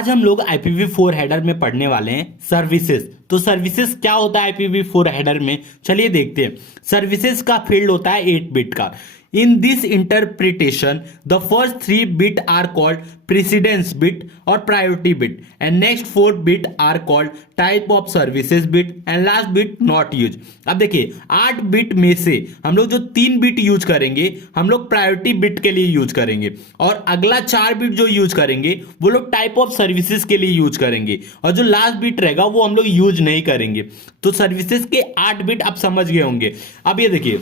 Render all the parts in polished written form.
आज हम लोग IPv4 हेडर में पढ़ने वाले हैं सर्विसेज। तो सर्विसेज क्या होता है IPv4 हेडर में, चलिए देखते हैं। सर्विसेज का फील्ड होता है 8 बिट का। In this interpretation the first 3 bit are called precedence bit or priority bit and next 4 bit are called type of services bit and last bit not use. अब देखिए 8 बिट में से हम लोग जो 3 बिट यूज करेंगे हम लोग प्रायोरिटी बिट के लिए यूज करेंगे और अगला 4 बिट जो यूज करेंगे वो लोग टाइप ऑफ सर्विसेज के लिए यूज करेंगे और जो लास्ट बिट रहेगा वो हम लोग यूज नहीं करेंगे। तो सर्विसेज के 8 बिट आप समझ गए होंगे। अब ये देखिए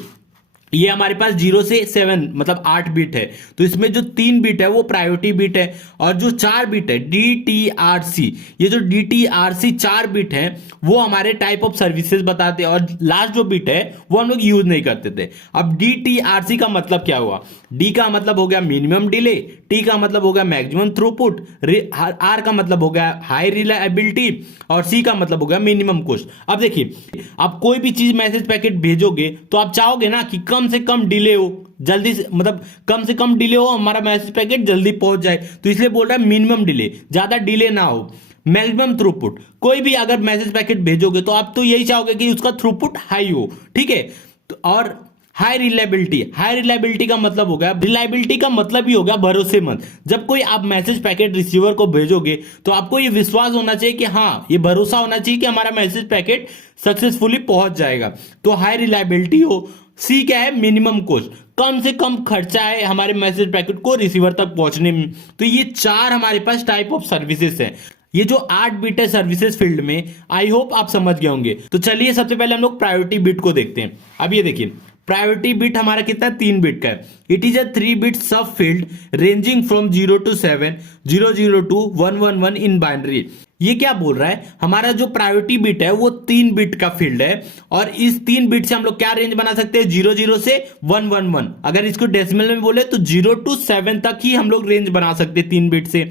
ये हमारे पास 0 से 7 मतलब 8 बिट है, तो इसमें जो 3 बिट है वो प्रायोरिटी बिट है और जो 4 बिट है DTRC, ये जो DTRC 4 बिट है वो हमारे टाइप ऑफ सर्विसेज बताते हैं और लास्ट जो बिट है वो हम लोग यूज नहीं करते थे। अब DTRC का मतलब क्या हुआ? D का मतलब हो गया मिनिमम डिले, T का मतलब हो गया मैक्सिमम थ्रूपुट, R का मतलब हो गया हाई रिलायबिलिटी और C का मतलब हो गया मिनिमम कॉस्ट। अब देखिए आप कोई भी चीज मैसेज पैकेट भेजोगे तो आप चाहोगे ना कि कम से कम डिले हो, जल्दी से मतलब कम से कम डिले हो, हमारा मैसेज पैकेट जल्दी पहुंच जाए, तो इसलिए बोल रहा है मिनिमम डिले, ज्यादा डिले ना हो। मैक्सिमम थ्रूपुट, कोई भी अगर मैसेज पैकेट भेजोगे तो आप तो यही चाहोगे कि उसका थ्रूपुट हाई हो, ठीक है। तो और हाई रिलायबिलिटी, हाई रिलायबिलिटी का मतलब हो गया, रिलायबिलिटी का मतलब ही हो गया भरोसेमंद। जब कोई आप मैसेज पैकेट रिसीवर को भेजोगे तो आपको ये विश्वास होना चाहिए कि हाँ, ये भरोसा होना चाहिए कि हमारा मैसेज पैकेट सक्सेसफुली पहुंच जाएगा, तो हाई रिलायबिलिटी हो। सी क्या है? मिनिमम कॉस्ट, कम से कम खर्चा है हमारे मैसेज पैकेट को रिसीवर तक पहुंचने में। तो ये 4 हमारे पास टाइप ऑफ सर्विसेज है। ये जो 8 बिट है सर्विसेज फील्ड में, आई होप आप समझ गए होंगे। तो चलिए सबसे पहले हम लोग प्रायोरिटी बिट को देखते हैं। अब ये देखिए प्रायोरिटी बिट हमारा कितना 3 बिट का है। इट इज अ 3 बिट सब field ranging from 0 to 7, 0 to 111 in binary. ये क्या बोल रहा है? हमारा जो प्रायोरिटी बिट है वो 3 बिट का फील्ड है और इस 3 बिट से हम लोग क्या रेंज बना सकते हैं? 00 से 111। अगर इसको डेसिमल में बोले तो 0 to 7 तक ही हम लोग रेंज बना सकते हैं 3 बिट से।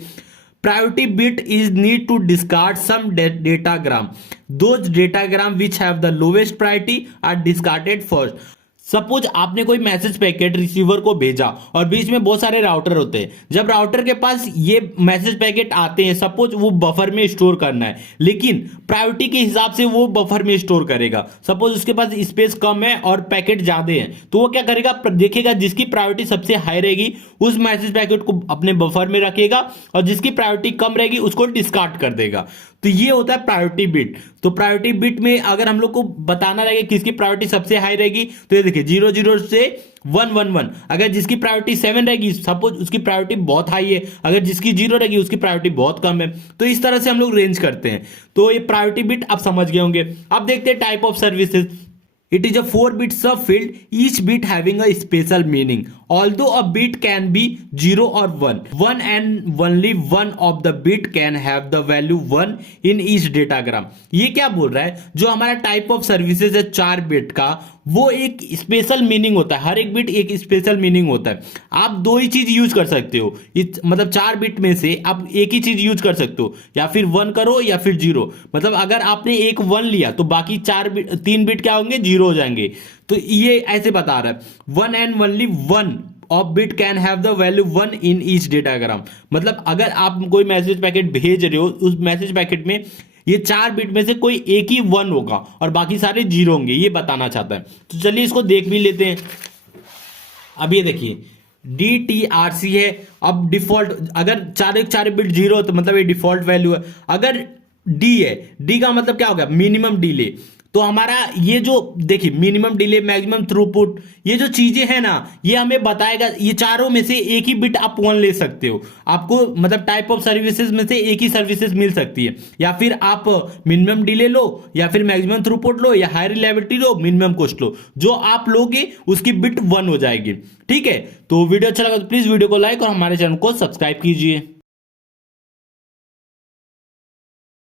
Priority bit is need to discard some datagram. Those datagram which have the lowest priority are discarded first. Suppose आपने कोई मैसेज पैकेट रिसीवर को भेजा और बीच में बहुत सारे राउटर होते हैं। जब राउटर के पास ये मैसेज पैकेट आते हैं, सपोज वो बफर में स्टोर करना है, लेकिन प्रायोरिटी के हिसाब से वो बफर में स्टोर करेगा। सपोज उसके पास स्पेस कम है और पैकेट ज्यादा है, तो वो क्या करेगा? देखेगा जिसकी प्रायोरिटी सबसे हाई रहेगी उस मैसेज पैकेट को अपने बफर में रखेगा और जिसकी प्रायोरिटी कम रहेगी उसको डिस्कार्ड कर देगा। तो ये होता है प्रायोरिटी बिट। तो प्रायोरिटी बिट में अगर हम लोग को बताना रहेगा किसकी प्रायोरिटी सबसे हाई रहेगी, तो ये देखिए 00 से 111। अगर जिसकी प्रायोरिटी 7 रहेगी, सपोज उसकी प्रायोरिटी बहुत हाई है, अगर जिसकी 0 रहेगी उसकी प्रायोरिटी बहुत कम है। तो इस तरह से हम लोग रेंज करते हैं। तो ये प्रायोरिटी बिट आप समझ गए होंगे। अब देखते हैं type of services. It is a 4-bit subfield, each bit having a special meaning. Although a bit can be 0 or 1, one and only one of the bit can have the value 1 in each datagram. ये क्या बोल रहा है? जो हमारा type of services है 4 bit का, वो एक स्पेशल मीनिंग होता है। हर एक बिट एक स्पेशल मीनिंग होता है। आप 2 ही चीज यूज कर सकते हो, मतलब 4 बिट में से आप एक ही चीज यूज कर सकते हो, या फिर 1 करो या फिर 0। मतलब अगर आपने एक 1 लिया तो बाकी 3 बिट क्या होंगे? 0 हो जाएंगे। तो ये ऐसे बता रहा है 1 and only one of bit can have the value 1 in each datagram। मतलब अगर आप कोई मैसेज पैकेट भेज रहे हो, उस मैसेज पैकेट में ये 4 बिट में से कोई एक ही 1 होगा और बाकी सारे 0 होंगे, ये बताना चाहता है। तो चलिए इसको देख भी लेते हैं। अब ये देखिए DTRC है। अब डिफॉल्ट अगर 4 बिट 0 तो मतलब ये डिफॉल्ट वैल्यू है। अगर D है, D का मतलब क्या हो गया? Minimum delay. तो हमारा ये जो देखिए मिनिमम डिले, मैक्सिमम थ्रूपुट, ये जो चीजें हैं ना, ये हमें बताएगा। ये चारों में से एक ही बिट आप 1 ले सकते हो। आपको मतलब टाइप ऑफ सर्विसेज में से एक ही सर्विसेज मिल सकती है, या फिर आप मिनिमम डिले लो, या फिर मैक्सिमम थ्रूपुट लो, या हाई रिलायबिलिटी लो, मिनिमम कॉस्ट लो। जो आप लोगे उसकी बिट 1 हो जाएगी, ठीक है। तो वीडियो अच्छा लगा तो प्लीज वीडियो को लाइक और हमारे चैनल को सब्सक्राइब कीजिए।